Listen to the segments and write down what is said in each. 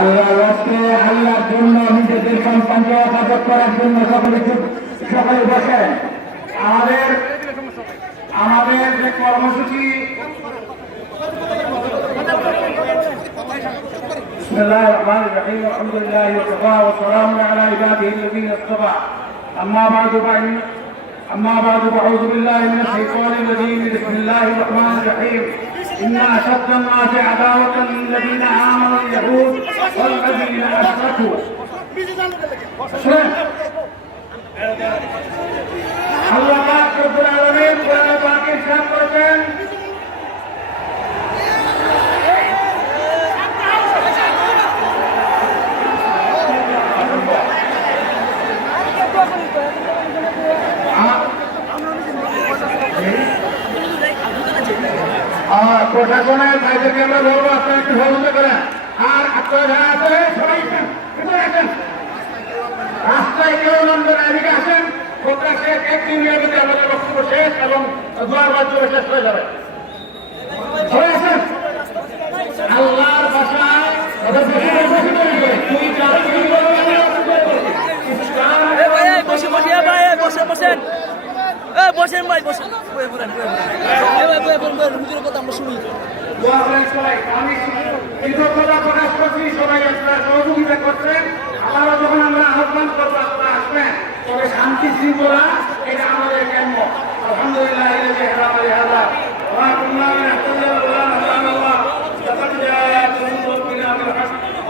আল্লাহর রাস্তে আল্লাহর জন্য নিজেদের সন্তানকে হেফাজত করার জন্য সকলে বসেন। আমাদের যে কর্মসূচি بسم الله الرحمن الرحيم الحمد لله وكفى وسلام على عباده الذين اصطفى أما بعد فأعوذ بالله من الشيطان الرجيم بسم الله الرحمن الرحيم إن أشد الناس عداوة للذين آمنوا اليهود والذين أشركوا আল্লাহ পাক রব্বুল আলামিন কোরআনে পাকে ইরশাদ করেছেন প্রশাসনের ভাইদেরকে আমরা বলবো আপনারা একটু সহযোগিতা করেন। আর আপনারা যারা আছে সবাই রাস্তায় কেউ লন্ডন এদিকে আসেন, প্রকাশে এক মিনিটের মধ্যে আমাদের বক্তব্য শেষ এবং দোয়ার বাচ্চা শেষ হয়ে যাবে। আল্লাহর ভাষায় বসেন ভাই বসেন কথা আমরা শুনি। আমি কৃতজ্ঞতা প্রকাশ করছি সবাই আপনারা সহযোগিতা করছেন। আবার যখন আমরা আহ্বান করবো আপনারা আসবেন, তবে শান্তি শৃঙ্খলা এটা আমাদের কেন্দ্র। আলহামদুলিল্লাহ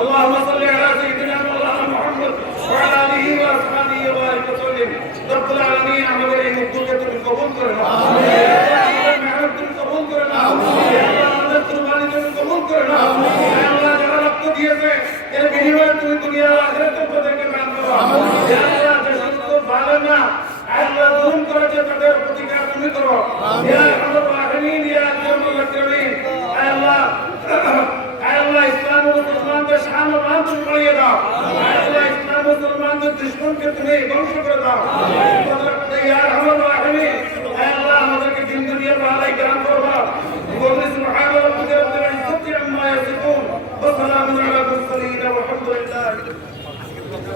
اللهم صل على سيدنا مولانا محمد وعلى اله واصحابه وبارك وسلم رب العالمين আমাদের এই মুক্তিকে তুমি কবুল করে নাও আমিন মেহরবানি তুমি কবুল করে নাও আমাদের কুরবানি তুমি কবুল করে নাও আল্লাহ যারা রক্ত দিয়েছে এর বিনিময়ে তুমি দুনিয়া আর আখিরাতের পথে দান করো আমিন আল্লাহ যে সমস্ত জালেমরা আল্লাহ জুলুম করেছে তাদের প্রতিকার তুমি করো ইয়া আল্লাহ আমিন ইয়া আল্লাহ আমিন আল্লাহ আল্লাহ ইসলাম ও মুসলমানদের শান ও মান তুমি বাড়িয়ে দাও আল্লাহ ইসলাম ও মুসলমানদের দুশমনকে তুমি ধ্বংস করে দাও ইয়া আল্লাহ আমিন